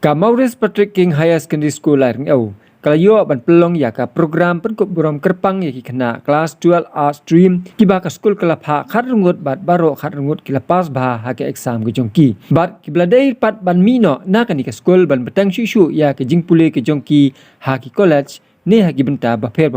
Ka Maurice Hr.Sec.School Laitryngew Kalayo ban pelong ya ka program Pynkup Burom kerpang ya ki Khynnah kelas 12 art stream ki ba ka Skul kelapha khat rungut bat baro khat rungut ki lepas bah ha ke exam ke jongki bat ki bladai pat ban mino na ka ni ka Skul ban betang shu ya ke jingpule ke jongki ha ki college ne ha ki benta ba pher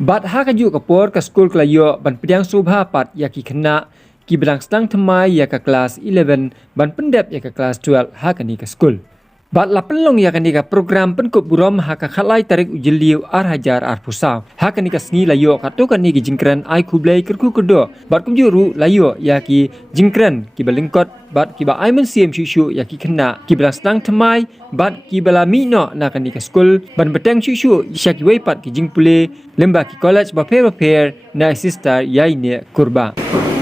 bat ha ka ju ka por ka Skul kalayo ban pedang subha pat ya ki Khynnah ki bedang stang thamai ya ka kelas 11 ban pendep ya ka kelas 12 ha ka ni ka Skul. Bat la pelong ya kanika program Pynkup Burom haka khalai tarik ujiliu hajar pusau haka nika sngi layo kato kan ni jingkran ai kublai kerku kedo bat kumjuru layo ya ki jingkran ki balingkot bat ki ba ai men siem shu ya ki Khynnah ki belang stang thamai bat ki bala mino na kanika Skul ban beteng shu syaki wei pat ki jingpule lemba ki college ba pher na sister yai ne kurba.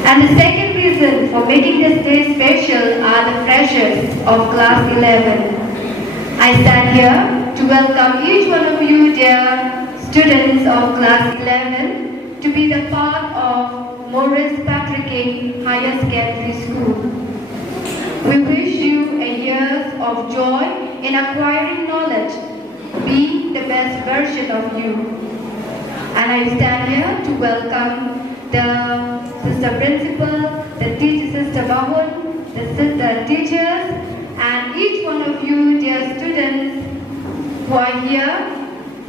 And the second reason for making this day special are the freshers of class 11. I stand here to welcome each one of you, dear students of class 11, to be the part of Maurice Hr.Sec.School. We wish you a year of joy in acquiring knowledge, be the best version of you. And I stand here to welcome the Sister Principal, the teacher Sister Bahun, the sister teachers, and each one of you, dear students, who are here,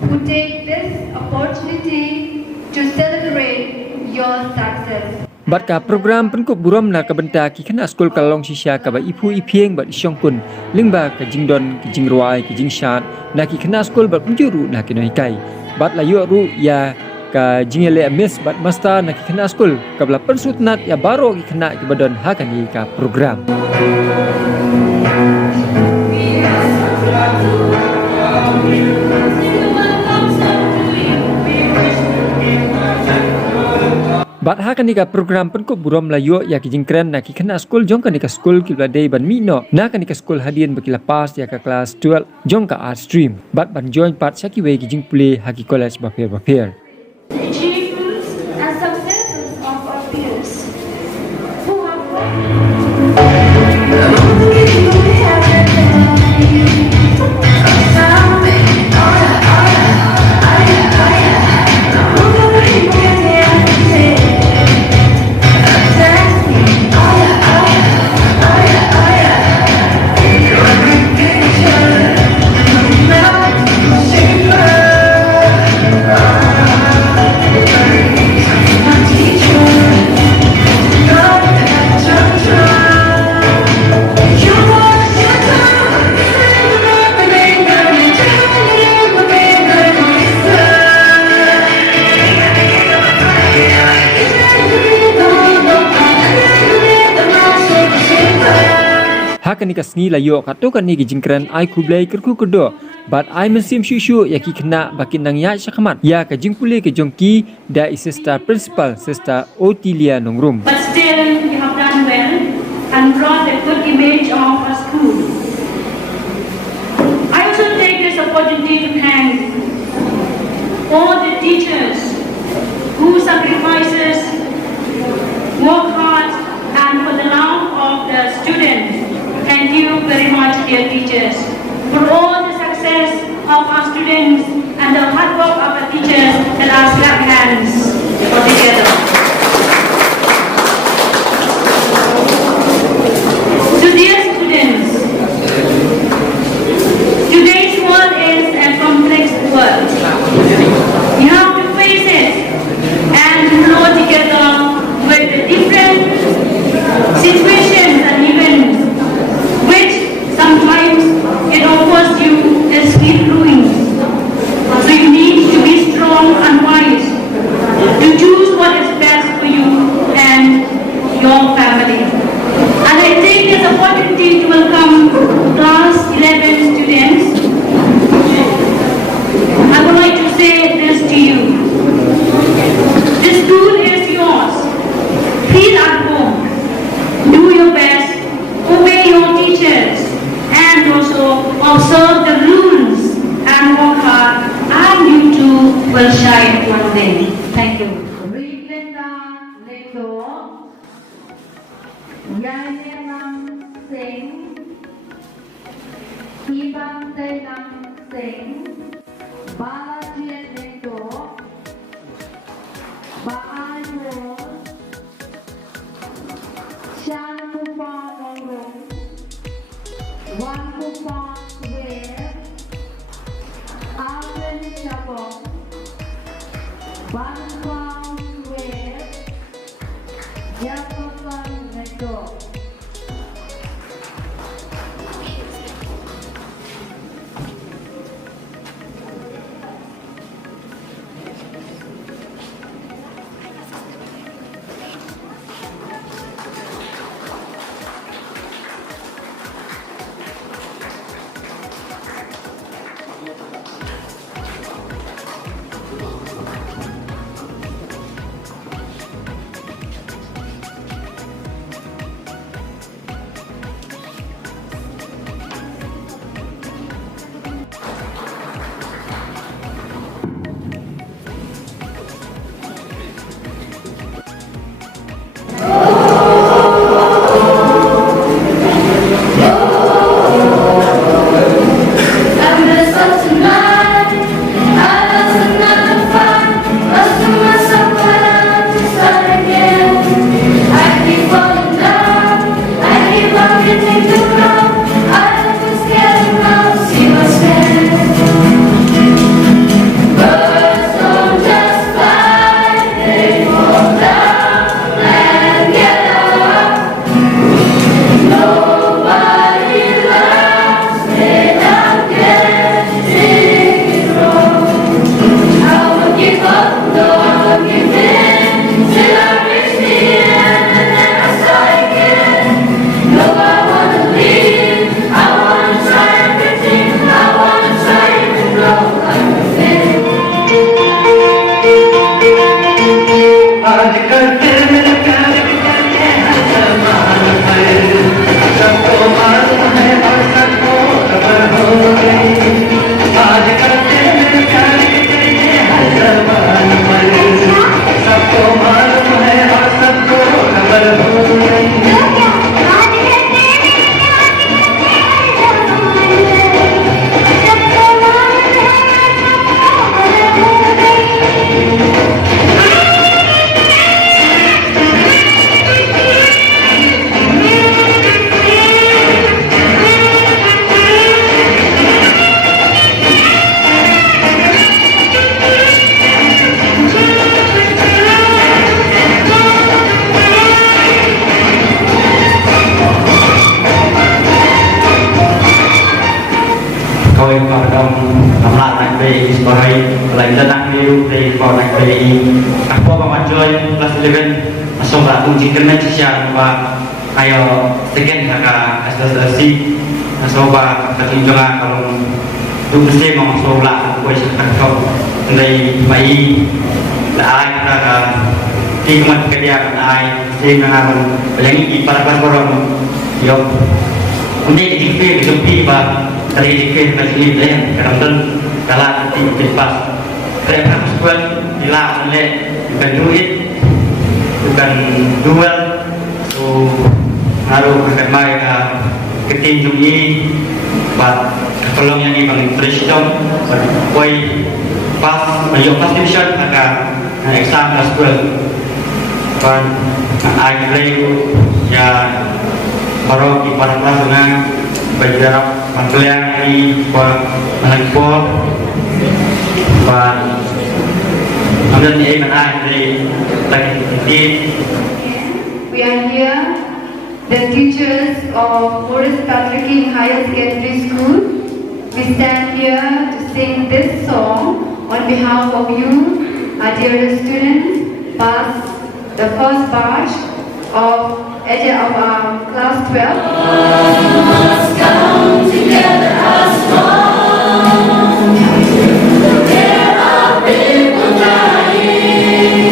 who take this opportunity to celebrate your success. Bat ka program Pynkup Burom na kabenta ki Khynnah Skul kalong sisya ka ba ipu ipieng bat isyongkun lingba ka jingdon ki jingruai ki jingshad na ki Khynnah Skul bat penjuru na ki noikai bat layo ru ya ka jingele amis bat masta na ki Khynnah Skul ka bla pensutnat ya baro ki Khynnah ki badon ha ka ni ka program. Bat ha kanika program Pynkup Burom layo ya ki jingkran na ki Khynnah Skul jong kanika Skul ki bladai ban mino na kanika Skul hadian baki lepas ya ka kelas 12 jong ka art stream bat ban join part syaki we ki jingpule ha ki college ba pher The achievements and successes of our peers who have kanika sngi layo kato kan ni jingkran ai kublai kerku kedo bat ai mensim shu ya ki Khynnah bakin nang ya syakmat ya ka jingpule ke jongki da sister principal sister Otilia nongrum. But still you have done well and brought a good image of our school. I also take this opportunity to thank all the teachers who sacrifices, work hard and for the love of the students. Thank you very much, dear teachers, for all the success of our students and the hard work of our teachers that are clap hands for together. So dear students, today's world is a complex world. You have to face it and flow together with the different situations and events which sometimes it offers you a sweet ruin. So you need to be strong and wise to choose what is best for you and your family. And I take this opportunity to welcome class 11 students. I would like to say this to you. This school is yours. Feel at home. Do your best. Obey your teachers and also observe the rules and work hard, and you too will shine one day. Thank you. Singapore. One pound weight, Japan Metro. Aku akan join kelas 11 masuk latung Kmen siang wa ayo second kakak asosiasi nasoba katunjungan kalau tu mesti mau masuk lah aku sekarang kau dari mai lai kakak tingkat kerja ai sehingga yang ini para Burom yo untuk dikipir ba dari dikipir macam ni lain kadang kalah pas Hr.Sec.School dilarang oleh bukan duit, bukan duel, so ngaruh berkembang ke tim ini, buat tolong yang ini bang presiden, buat koi pas masuk pas division agak exam kelas Skul, kan akhirnya ya baru di para kelasnya berjarak pantulan ini buat menangkap. We are here, the teachers of Maurice Hr.Sec.School. We stand here to sing this song on behalf of you, our dear students, past the first batch of our class 12. We must come together as one. There are people dying.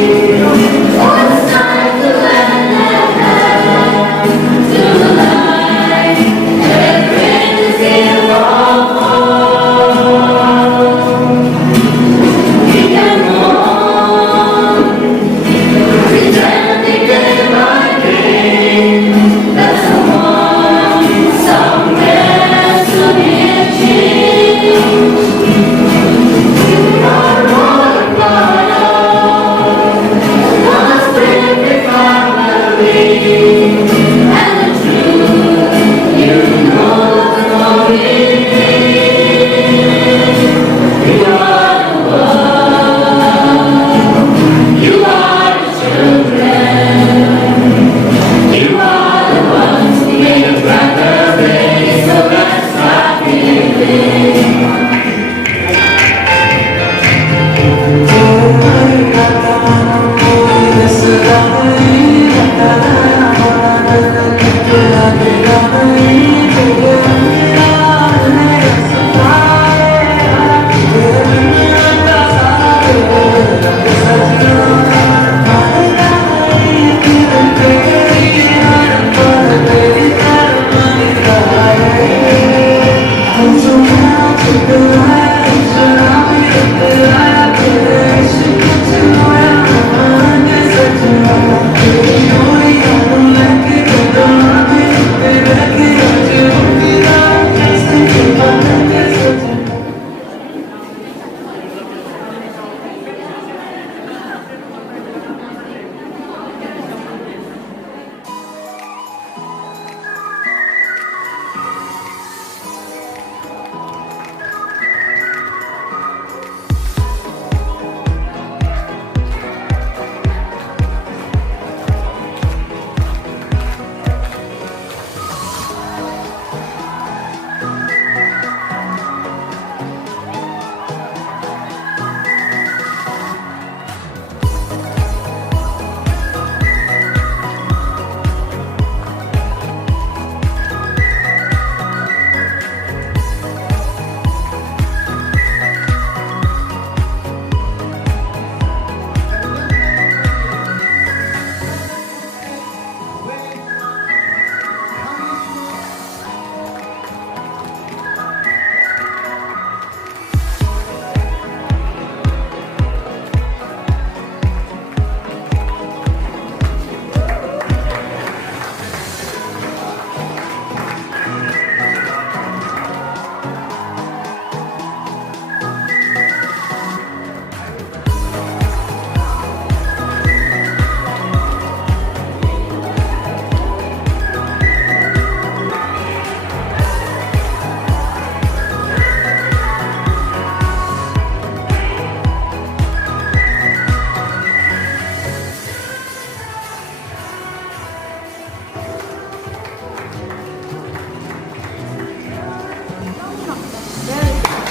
Oh, it's time to lend a hand to the light that brings in all home. We can go on, pretending day by day that someone somewhere soon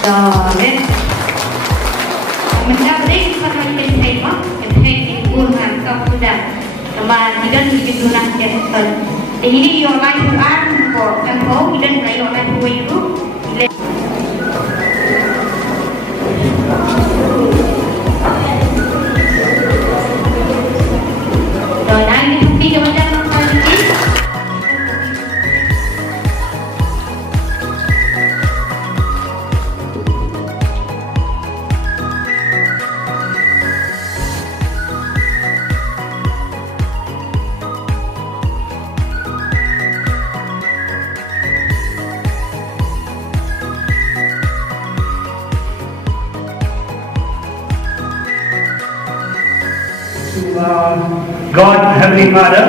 Rồi mình đã biết sao hayเป็นเพลงเนาะเป็นเพลงที่บูรณากับผู้ใดแต่ว่าที่เดินที่เป็นดูนักเก็ตเติร์แต่ทีนี้ย้อนไล่ผู้อ่านก็กันเขาที่เดินไปย้อนไล่ผู้วัยรุ่นโดยได้ทุกปีจะมาจัดลงไปจริงGod, Heavenly Father,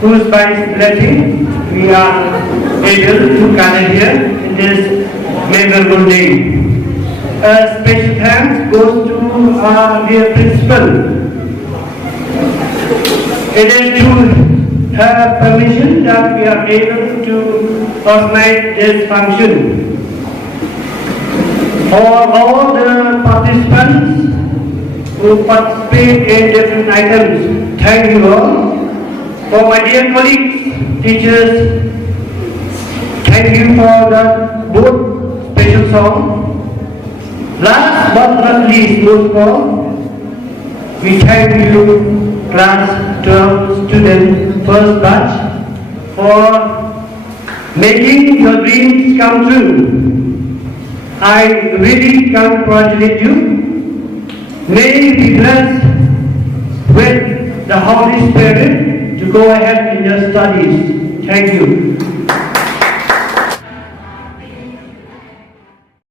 whose by His blessing we are able to gather here in this memorable day. A special thanks goes to our dear principal. It is through her permission that we are able to organize this function. For all the participants who participate in different items, thank you all. For my dear colleagues, teachers, thank you for the both special song. Last but not least, most of all, we thank you, class 12 student first batch, for making your dreams come true. I really congratulate you. May you be blessed with the Holy Spirit to go ahead in your studies. Thank you.